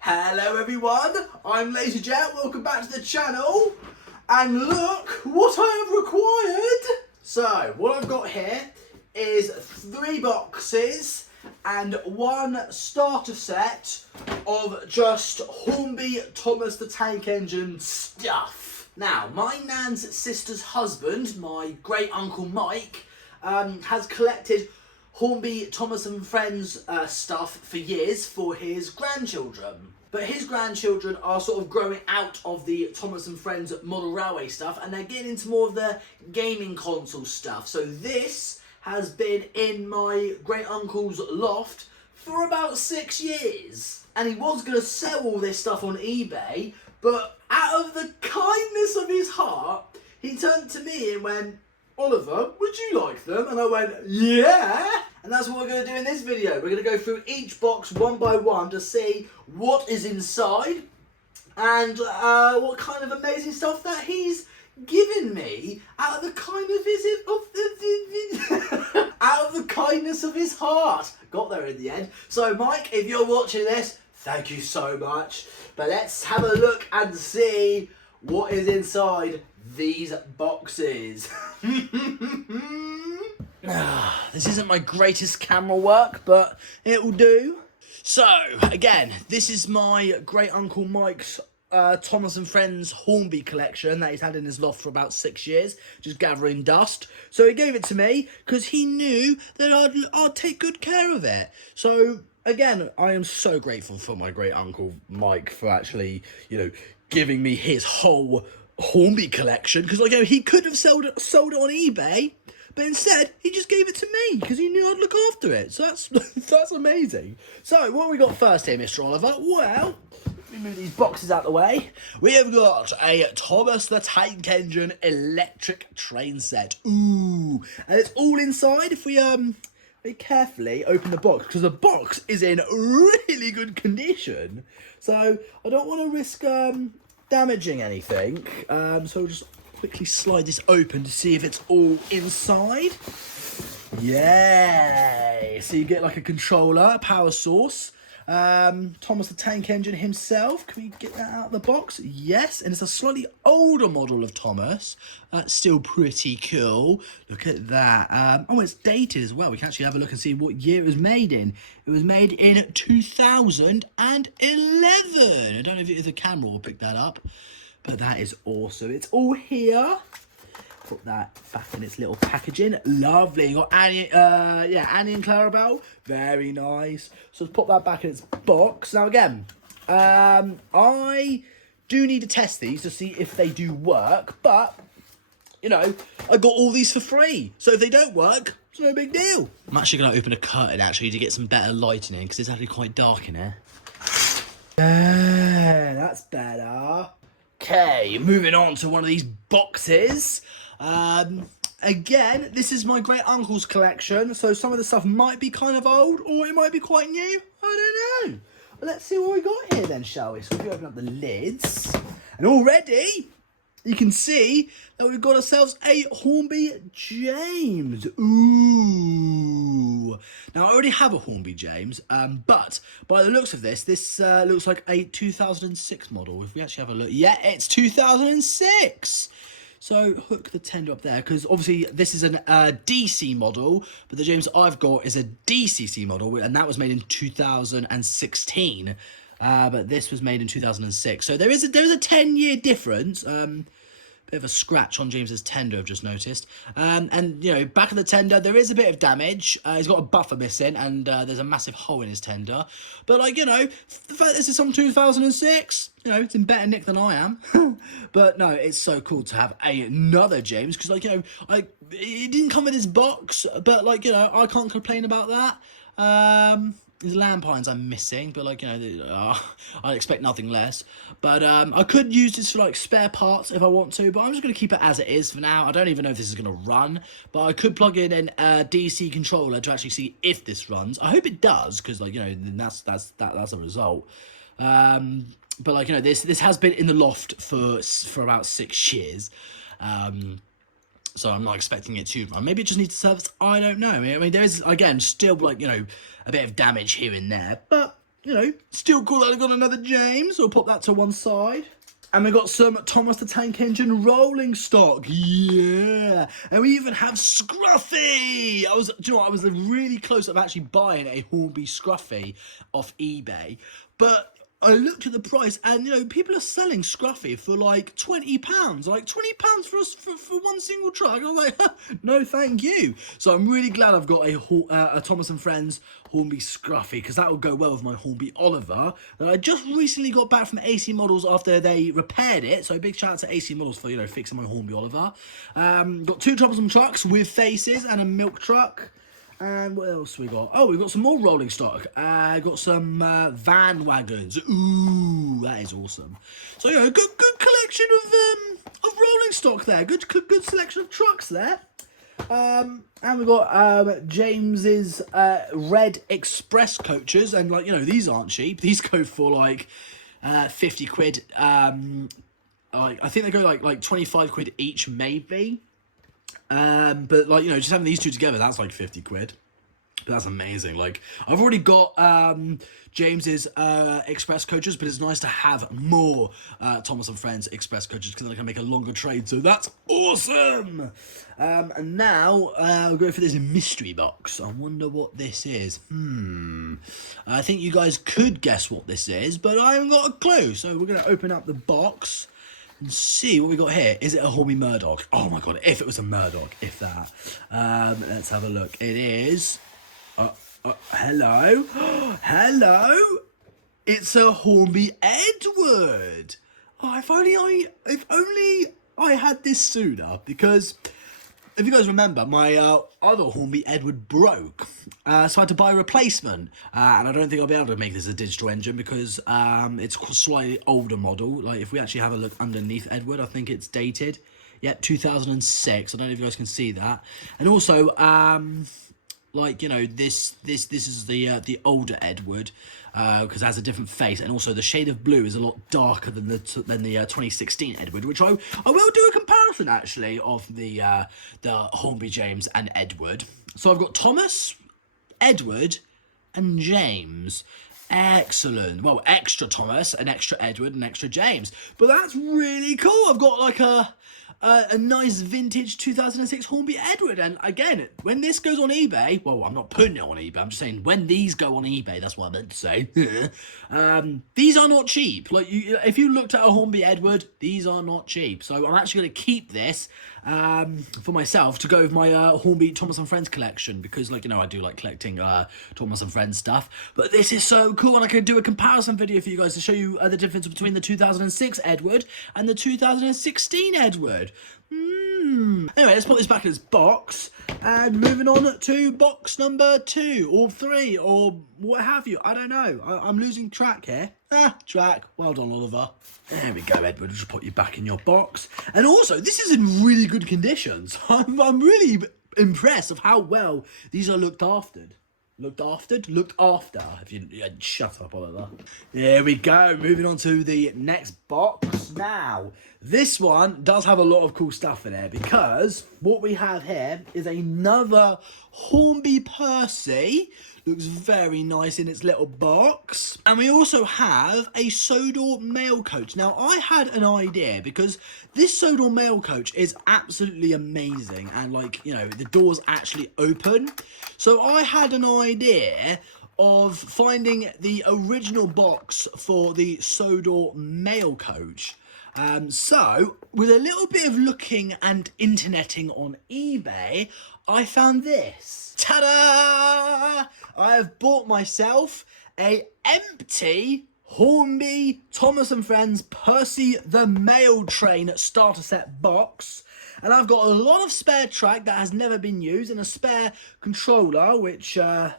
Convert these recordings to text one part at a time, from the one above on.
Hello everyone, I'm LaZeR, welcome back to the channel, and look what I have required. So, what I've got here is 3 boxes and 1 starter set of just Hornby Thomas the Tank Engine stuff. Now, my nan's sister's husband, my great uncle Mike, has collected Hornby Thomas and Friends stuff for years for his grandchildren. But his grandchildren are sort of growing out of the Thomas and Friends model railway stuff, and they're getting into more of the gaming console stuff. So this has been in my great uncle's loft for about 6 years. And he was going to sell all this stuff on eBay, but out of the kindness of his heart, he turned to me and went, "Oliver, would you like them?" And I went, "Yeah!" And that's what we're going to do in this video. We're going to go through each box one by one to see what is inside and what kind of amazing stuff that he's given me out of the out of the kindness of his heart. Got there in the end. So Mike, if you're watching this, thank you so much. But let's have a look and see what is inside these boxes. This isn't my greatest camera work, but it will do. So, again, this is my great uncle Mike's Thomas and Friends Hornby collection that he's had in his loft for about 6 years, just gathering dust. So he gave it to me because he knew that I'd take good care of it. So, again, I am so grateful for my great uncle Mike for actually, giving me his whole Hornby collection, because he could have sold it on eBay, but instead he just gave it to me because he knew I'd look after it. So that's amazing. So what have we got first here, Mr. Oliver? Well, let me move these boxes out the way. We have got a Thomas the Tank Engine electric train set. Ooh, and it's all inside. If we very carefully open the box, because the box is in really good condition, so I don't want to risk damaging anything, so we'll just quickly slide this open to see if it's all inside. Yay! So you get like a controller, a power source, Thomas the Tank Engine himself. Can we get that out of the box? Yes, and it's a slightly older model of Thomas. That's still pretty cool. Look at that. Oh, it's dated as well. We can actually have a look and see what year it was made in. It was made in 2011. I don't know if the camera will pick that up, but that is awesome. It's all here. Put that back in its little packaging. Lovely. You got Annie and Clarabelle. Very nice. So let's put that back in its box. Now again, I do need to test these to see if they do work, but I got all these for free. So if they don't work, it's no big deal. I'm actually going to open a curtain actually to get some better lighting in, because it's actually quite dark in here. Yeah, that's better. Okay, moving on to one of these boxes. Again, this is my great uncle's collection, so some of the stuff might be kind of old, or it might be quite new. I don't know. But let's see what we got here then, shall we? So if we open up the lids, and already you can see that we've got ourselves a Hornby James. Ooh. Now, I already have a Hornby James, but by the looks of this looks like a 2006 model. If we actually have a look, yeah, it's 2006. So hook the tender up there, because obviously this is an DC model, but the James I've got is a DCC model, and that was made in 2016. But this was made in 2006. So there is a 10-year difference. Bit of a scratch on James's tender, I've just noticed. And back of the tender, there is a bit of damage. He's got a buffer missing, and there's a massive hole in his tender. But the fact this is from 2006, it's in better nick than I am. But no, it's so cool to have another James, because it didn't come in his box, but I can't complain about that. These lampines I'm missing, but I expect nothing less. But I could use this for spare parts if I want to, but I'm just going to keep it as it is for now. I don't even know if this is going to run, but I could plug in a DC controller to actually see if this runs. I hope it does, because that's a result. But this has been in the loft for about 6 years. so I'm not expecting it to run. Maybe it just needs service, I don't know. I mean, there's, again, still, like, you know, a bit of damage here and there, but, you know, still cool that I got another James. I'll pop that to one side. And we got some Thomas the Tank Engine rolling stock, yeah. And we even have Scruffy. Do you know what? I was really close of actually buying a Hornby Scruffy off eBay, but I looked at the price, and, you know, people are selling Scruffy for like £20, like £20 for us for one single truck. I was like, no, thank you. So I'm really glad I've got a Thomas and Friends Hornby Scruffy, because that will go well with my Hornby Oliver. And I just recently got back from AC Models after they repaired it. So big shout out to AC Models for, you know, fixing my Hornby Oliver. Got 2 troublesome trucks with faces and a milk truck. And what else we got? Oh, we've got some more rolling stock. Got some van wagons. Ooh, that is awesome. So, you know, good collection of rolling stock there. Good selection of trucks there. And we've got James's red express coaches, and, like, you know, these aren't cheap. These go for like 50 quid. I think they go like 25 quid each, maybe. But, like, you know, just having these two together, that's like 50 quid. But that's amazing. Like, I've already got James's express coaches, but it's nice to have more Thomas and Friends express coaches, because then I can make a longer trade. So that's awesome. And now I'll go for this mystery box. I wonder what this is. I think you guys could guess what this is, but I haven't got a clue. So we're going to open up the box and see what we got here. Is it a Hornby Murdoch? Oh my god, if it was a Murdoch, if that. Let's have a look. It is... hello? Hello? It's a Hornby Edward. Oh, if only I had this sooner, because... if you guys remember, my other Hornby Edward broke, so I had to buy a replacement, and I don't think I'll be able to make this a digital engine, because it's a slightly older model. Like, if we actually have a look underneath Edward, I think it's dated. Yep, 2006. I don't know if you guys can see that. And also, like, you know, this is the older Edward, because it has a different face, and also the shade of blue is a lot darker than the 2016 Edward, which I will do a comparison actually of the Hornby James and Edward. So I've got Thomas, Edward, and James. Excellent. Well, extra Thomas, an extra Edward, and extra James. But that's really cool. I've got like a nice vintage 2006 Hornby Edward, and again, when this goes on eBay, well, I'm not putting it on eBay, I'm just saying when these go on eBay, that's what I meant to say. These are not cheap. Like, if you looked at a Hornby Edward, these are not cheap. So I'm actually going to keep this for myself to go with my Hornby Thomas and Friends collection, because, like, you know, I do like collecting Thomas and Friends stuff. But this is so cool, and I can do a comparison video for you guys to show you the difference between the 2006 Edward and the 2016 Edward. Anyway, let's put this back in its box, and moving on to box number 2 or 3 or what have you. I don't know. I'm losing track here. Track. Well done, Oliver. There we go, Edward. Just put you back in your box. And also, this is in really good condition. So I'm really impressed of how well these are looked after. Looked after. If you shut up, Oliver. There we go. Moving on to the next box. Now, this one does have a lot of cool stuff in there, because what we have here is another Hornby Percy. Looks very nice in its little box. And we also have a Sodor mail coach. Now, I had an idea, because this Sodor mail coach is absolutely amazing. And, like, you know, the doors actually open. So I had an idea of finding the original box for the Sodor mail coach. So, with a little bit of looking and interneting on eBay, I found this. Ta-da! I have bought myself a empty Hornby Thomas and Friends Percy the Mail Train starter set box. And I've got a lot of spare track that has never been used, and a spare controller, which I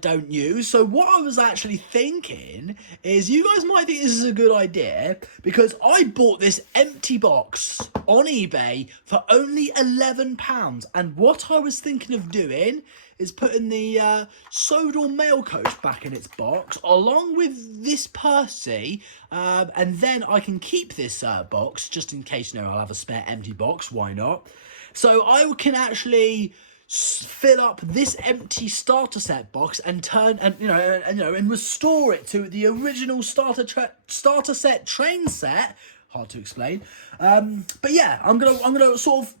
don't use. So what I was actually thinking is, you guys might think this is a good idea, because I bought this empty box on eBay for only £11. And what I was thinking of doing is putting the Sodor mail coach back in its box, along with this Percy, and then I can keep this box, just in case, you know, I'll have a spare empty box, why not? So I can actually fill up this empty starter set box and and restore it to the original starter set train set. Hard to explain, but yeah, I'm gonna sort of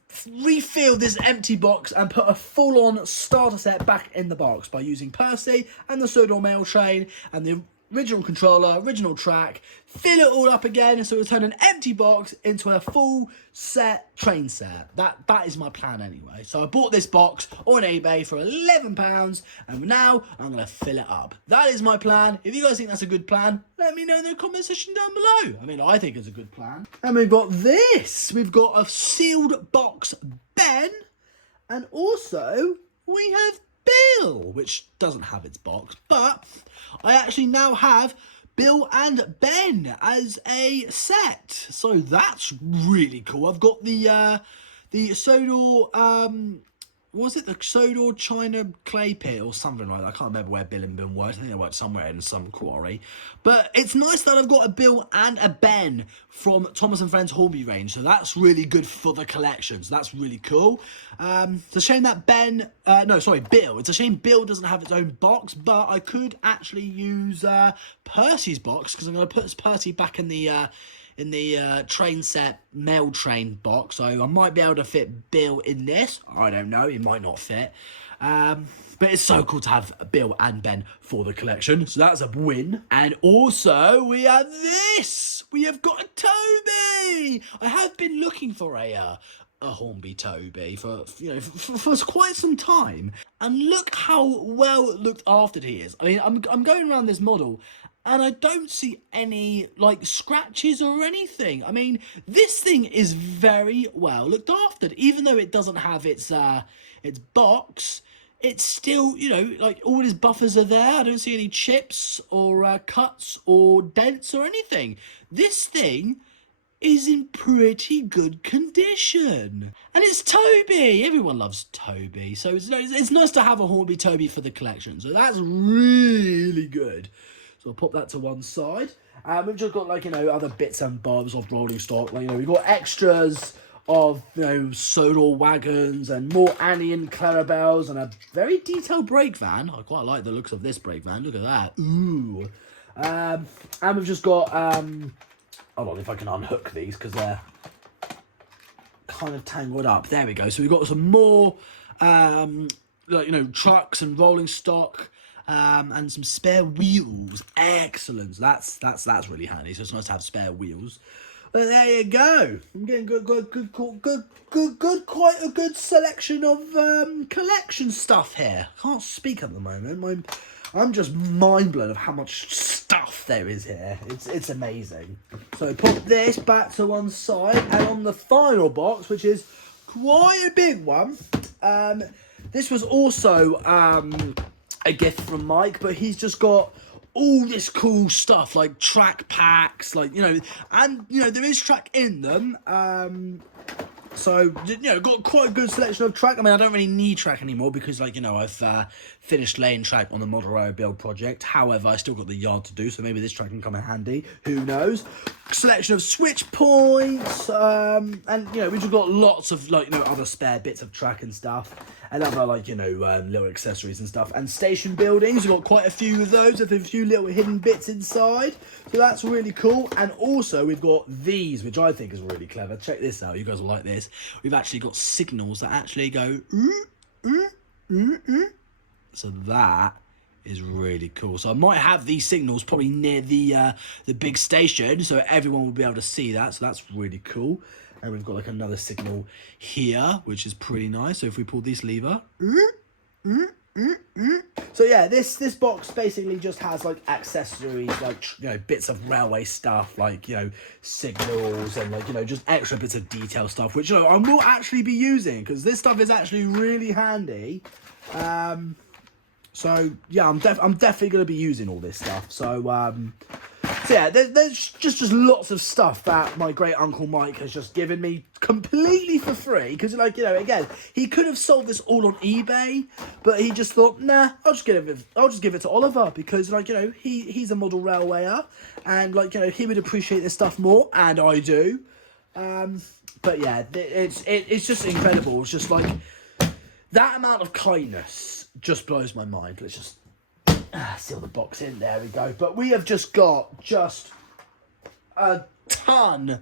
refill this empty box and put a full-on starter set back in the box by using Percy and the Sodor mail train and the original controller, original track, fill it all up again, so it'll turn an empty box into a full set train set. That is my plan anyway. So I bought this box on eBay for £11, and now I'm gonna fill it up. That is my plan. If you guys think that's a good plan, let me know in the comment section down below. I mean, I think it's a good plan. And we've got this. We've got a sealed box Ben, and also we have Bill, which doesn't have its box, but I actually now have Bill and Ben as a set, so that's really cool. I've got the Sodor was it the Sodor China clay pit or something like that? I can't remember where Bill and Ben worked. I think they worked somewhere in some quarry. But it's nice that I've got a Bill and a Ben from Thomas and Friends Hornby range. So that's really good for the collection. So that's really cool. It's a shame that Bill. It's a shame Bill doesn't have its own box. But I could actually use Percy's box, because I'm going to put Percy back in the train set mail train box, so I might be able to fit Bill in this. I don't know, it might not fit, but it's so cool to have Bill and Ben for the collection, so that's a win. And also we have this, we have got a Toby. I have been looking for a Hornby Toby for quite some time, and look how well looked after he is. I mean, I'm going around this model and I don't see any like scratches or anything. I mean, this thing is very well looked after, even though it doesn't have its box. It's still, like all his buffers are there. I don't see any chips or cuts or dents or anything. This thing is in pretty good condition, and it's Toby. Everyone loves Toby, so it's nice to have a Hornby Toby for the collection. So that's really good. So I'll pop that to one side. We've just got other bits and bobs of rolling stock. We've got extras of Sodor wagons and more Annie and Clarabelles and a very detailed brake van. I quite like the looks of this brake van. Look at that. Ooh. And we've just got hold on, if I can unhook these, because they're kind of tangled up. There we go. So we've got some more trucks and rolling stock. And some spare wheels. Excellent. That's really handy. So it's nice to have spare wheels. But there you go. I'm getting quite a good selection of collection stuff here. Can't speak at the moment. I'm just mind blown of how much stuff there is here. It's amazing. So put this back to one side, and on the final box, which is quite a big one. This was also a gift from Mike, but he's just got all this cool stuff like track packs, and there is track in them. So got quite a good selection of track. I mean, I don't really need track anymore because I've finished laying track on the Model Railway build project. However, I still got the yard to do, so maybe this track can come in handy. Who knows? Selection of switch points, and we've just got lots of other spare bits of track and stuff, and other little accessories and stuff, and station buildings. We've got quite a few of those with a few little hidden bits inside, so that's really cool. And also we've got these, which I think is really clever. Check this out, you guys will like this. We've actually got signals that actually go so that is really cool. So I might have these signals probably near the big station, so everyone will be able to see that. So that's really cool. And we've got another signal here, which is pretty nice. So if we pull this lever, so yeah, this box basically just has accessories, bits of railway stuff, signals and just extra bits of detail stuff, which I will actually be using because this stuff is actually really handy. So yeah, I'm definitely going to be using all this stuff. So yeah, there's just lots of stuff that my great uncle Mike has just given me completely for free. Because again, he could have sold this all on eBay, but he just thought, nah, I'll just give it to Oliver because he's a model railwayer, and he would appreciate this stuff more, and I do. But yeah, it's just incredible. It's just like that amount of kindness just blows my mind. Let's just seal the box in. There we go. But we have just got a ton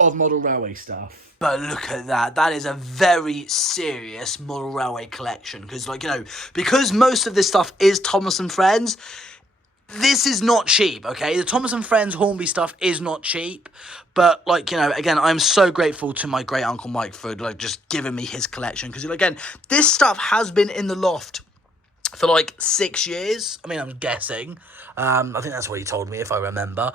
of model railway stuff. But look at that. That is a very serious model railway collection. Because, like, you know, because most of this stuff is Thomas and Friends, this is not cheap, okay? The Thomas and Friends Hornby stuff is not cheap. But, like, you know, again, I'm so grateful to my great uncle Mike for, like, just giving me his collection. Because, again, this stuff has been in the loft for, like, 6 years. I mean, I'm guessing. I think that's what he told me, if I remember.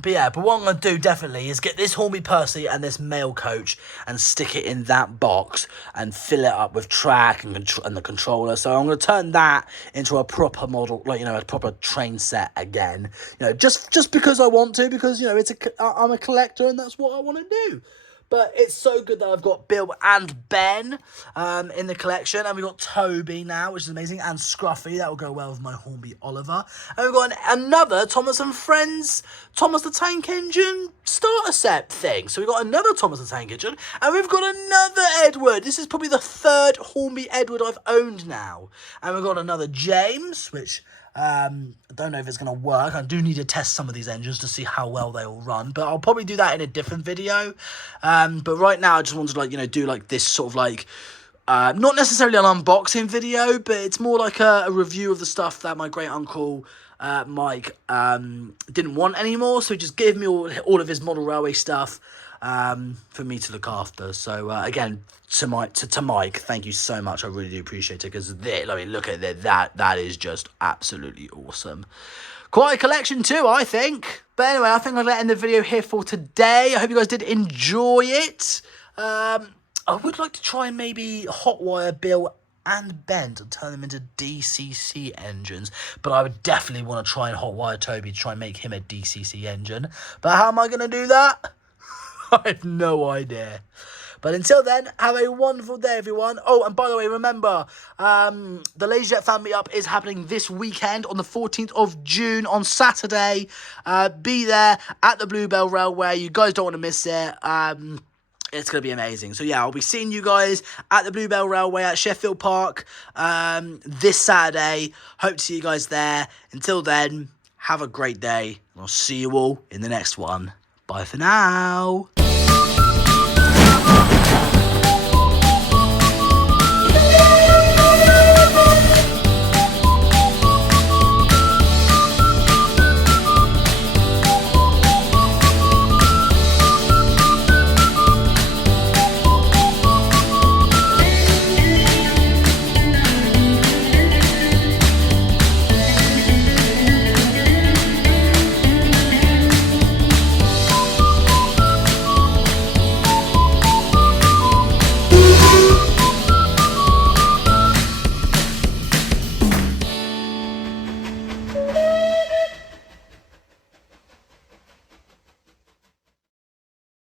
But yeah, but what I'm going to do definitely is get this Hornby Percy and this mail coach and stick it in that box and fill it up with track and the controller. So I'm going to turn that into a proper model, like, you know, a proper train set again. You know, just because I want to, because, you know, I'm a collector and that's what I want to do. But it's so good that I've got Bill and Ben in the collection. And we've got Toby now, which is amazing. And Scruffy. That will go well with my Hornby Oliver. And we've got another Thomas and Friends Thomas the Tank Engine starter set thing. So we've got another Thomas the Tank Engine. And we've got another Edward. This is probably the third Hornby Edward I've owned now. And we've got another James, which I don't know if it's going to work. I do need to test some of these engines to see how well they all run, but I'll probably do that in a different video. But right now I just wanted to, like, you know, do like this sort of like, not necessarily an unboxing video, but it's more like a review of the stuff that my great uncle Mike didn't want anymore. So he just gave me all of his model railway stuff for me to look after. So again, to Mike, thank you so much. I really do appreciate it, because I mean, look at it. That is just absolutely awesome. Quite a collection too, I think. But anyway, I think I'll end the video here for today. I hope you guys did enjoy it. I would like to try and maybe hotwire Bill and Ben to turn them into DCC engines, but I would definitely want to try and hotwire Toby to try and make him a DCC engine. But how am I going to do that? I have no idea. But until then, have a wonderful day, everyone. Oh, and by the way, remember, the LaZeR Fan Meetup is happening this weekend on the 14th of June on Saturday. Be there at the Bluebell Railway. You guys don't want to miss it. It's going to be amazing. So, yeah, I'll be seeing you guys at the Bluebell Railway at Sheffield Park this Saturday. Hope to see you guys there. Until then, have a great day. I'll see you all in the next one. Bye for now.